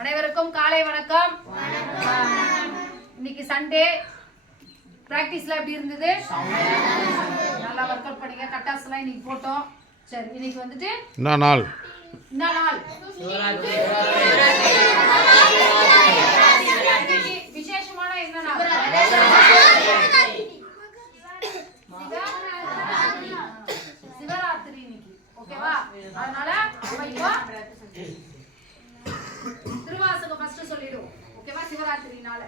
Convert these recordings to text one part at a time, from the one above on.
அனைவருக்கும் காலை வணக்கம். இன்னைக்கு சண்டே. பிராக்டிஸ்ல எப்படி இருந்தது? நல்லா ஒர்க் அவுட் பண்ணீங்க. கட்டாஸ்லாம் இன்னைக்கு போட்டோம். சரி, இன்னைக்கு வந்துட்டு என்ன நாள்? விசேஷமான என்ன நாள்? சிவராத்திரி இன்னைக்கு. ஓகேவா? அதனால இப்போ திருவாசகம் ஃபர்ஸ்ட் சொல்லிடுவோம். ஓகேவா? சிவராத்திரினால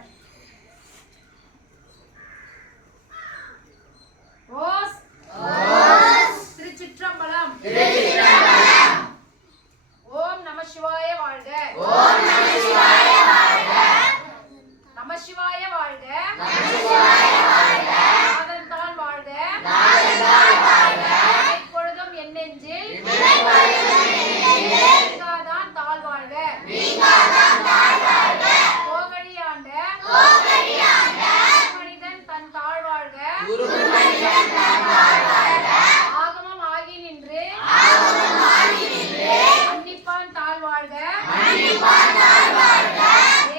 ஓஸ் திருச்சிற்றம்பலம். ஓம் நம சிவாய வாழ்க. ஓம் நம சிவாய வாழ்க. நம சிவாய வாழ்க. நம சிவாய வாழ்க. நாதன்தான் வாழ்க. நாதன்தான் வாழ்க. எப்பொழுதும் என் நெஞ்சில் நீங்காதான் தாழ் வாழ்க. நீங்காதான் தாழ் வாழ்க. கோகழியாண்ட கோகழியாண்ட மனிதன் தன் தாழ் வாழ்க. குருமனிதன் தன் தாழ் வாழ்க. ஆகமம் ஆகி நின்று ஆகமம் ஆகி நின்று அன்னிப்பான் தாழ் வாழ்க. அன்னிப்பான் தாழ் வாழ்க.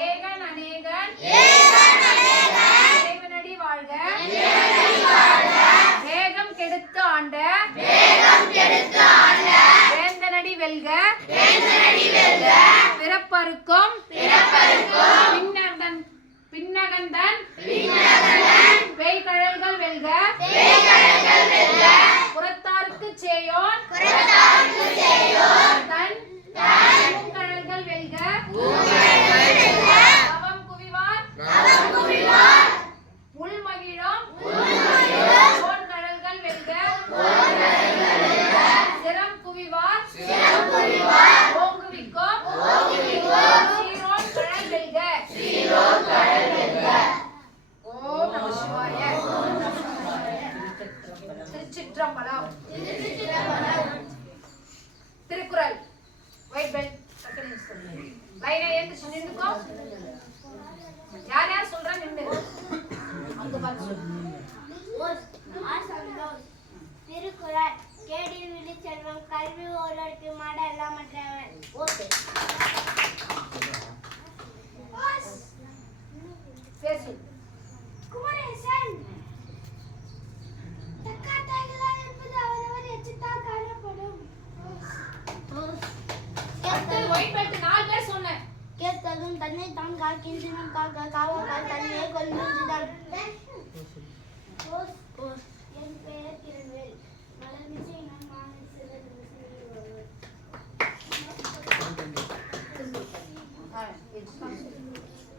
ஏகன் அநேகன் ஏகன் அநேகன் இறைவனடி வாழ்க. இறைவனடி வாழ்க. வேகம் கெடுத்து ஆண்ட வேகம் கெடுத்து ஆண்ட வேந்தனடி வெல்க. வேந்தனடி வெல்க. பிறப்பருக்கும் பிறப்பருக்கும் பின்னகந்தன் பின்னகந்தன் பேய்கழல்கள் வெல்க. பேய்கழல்கள் வெல்க. புறத்தாருக்கு சேயோன் புறத்தாருக்கு சேயோன் தன் பூங்கழல்கள் வெல்க. பூங்கழல்கள் வெல்க. அவம் குவிவார் அவம் குவிவார் உள்மகிழும் உள்மகிழும் கோன்கழல்கள் வெல்க. கோன்கழல்கள் வெல்க. சிரம் குவிவார் சிரம் குவிவார் ஓங்குவிக்கும் ஓங்குவிக்கும் சீரோன் கழல் வெல்க. சீரோன் கழல் வெல்க. ஓம் நம சிவாய. திருச்சிற்றம்பலம். திருக்குறள் ஒயிட் பெல்ட் லைனா ஏந்திச்சு நின்னுக்கோ. யார் யார் சொல்றா நின்னு அங்க பாத்து. திருக்குறள் கேடில் விழி செல்வம் கல்வி ஒருவருக்கு மாட எல்லாம் மற்றவன். ஓகே பேசு. குமரேசன் தக்காட்டாய்களால் இருப்பது அவரவர் எச்சத்தால் காணப்படும். ஒயிட் பெல்ட் 4 பேர் சொன்னேன். கேட்டதும் தன்னை தான் காக்கின்றனும் காவக்கால் தன்னையே கொல்லுகிறான். என் பெயர் கிரண்வேல். மலர்மிசை நம் மாநில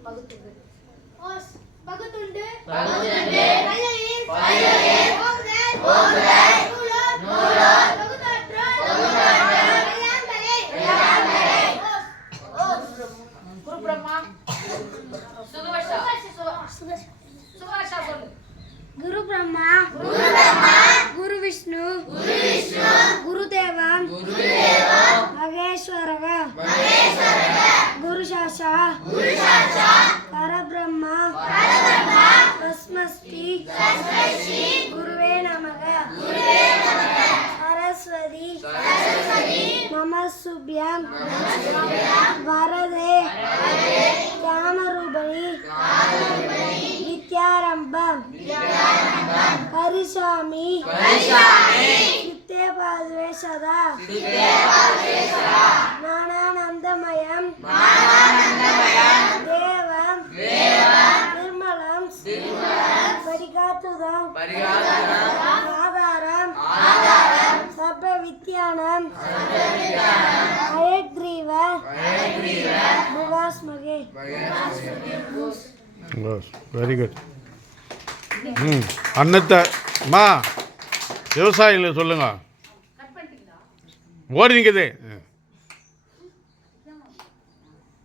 பகுத்துண்டு பகுத்துண்டு பகுத்துண்டு பல்லையில் பல்லையில் ஓங்குதல் ஓங்குதல் நூலோர் நூலோர் பகுத்தாற்றல் பகுத்தாற்றல் வெள்ளாம்பலை வெள்ளாம்பலை குரு பிரம்மா சுகவர்ஷா சுகவர்ஷா சொல்லு. குரு பிரம்மா குரு பிரம்மா குரு விஷ்ணு குரு விஷ்ணு குரு தேவம் குரு தேவா மகேஸ்வரக மகேஸ்வரக குரு சாஷா குரு சாட்சா பரபிரம்மா பரபிரம்மா தஸ்மஸ்தி தஸ்மஸ்ரீ குருவே நமக குருவே நமக சரஸ்வதி சரஸ்வதி நமஸ்துப்யம் நமஸ்துப்யம் வரதே வரதே ஞானரூபிணி ஞானரூபிணி வித்யாரம்பம் வித்யாரம்பம் கரிசாமி கரிசாமி சித்தே பாதுவே சதா சித்தே பாதுவே சதா ஞானானந்தமயம் ஞானானந்தமயம் தேவம் தேவம் நிர்மலம் நிர்மலம் பரிகாத்துதம் பரிகாத்துதம் ஆதாரம் ஆதாரம் சர்வ வித்யானம் சர்வவித்யானம் அயக்ரீவ அயக்ரீவ புகாஸ்மகே. Very good. அன்னத்தை அம்மா விவசாயிகள் சொல்லுங்க. கட் பண்ணிட்டீங்களா? ஓடி நிற்குது.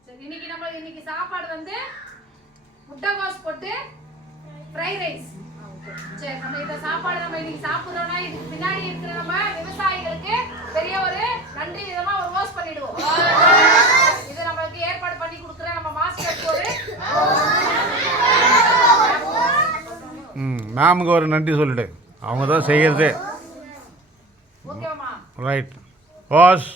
சரி, இன்னைக்கு சாப்பாடு வந்து முட்டைகோஸ் போட்டு ஃப்ரைட் ரைஸ். சரி, நம்ம இந்த சாப்பாடு நம்ம இன்னைக்கு சாப்பிடுறோம்னா இதுக்கு பின்னாடி இருக்கிற நம்ம விவசாயிகளுக்கு பெரிய ஒரு நன்றி விதமா ஒரு ரோஸ் பண்ணிடுவோம். இது நம்மளுக்கு ஏற்பாடு பண்ணி கொடுக்குற நம்ம மாஸ்டருக்கு ஒரு மேமுக்கு ஒரு நன்றி சொல்லிடு. அவங்க தான் செய்கிறது. ஓகேவாமா? ரைட். வாஸ்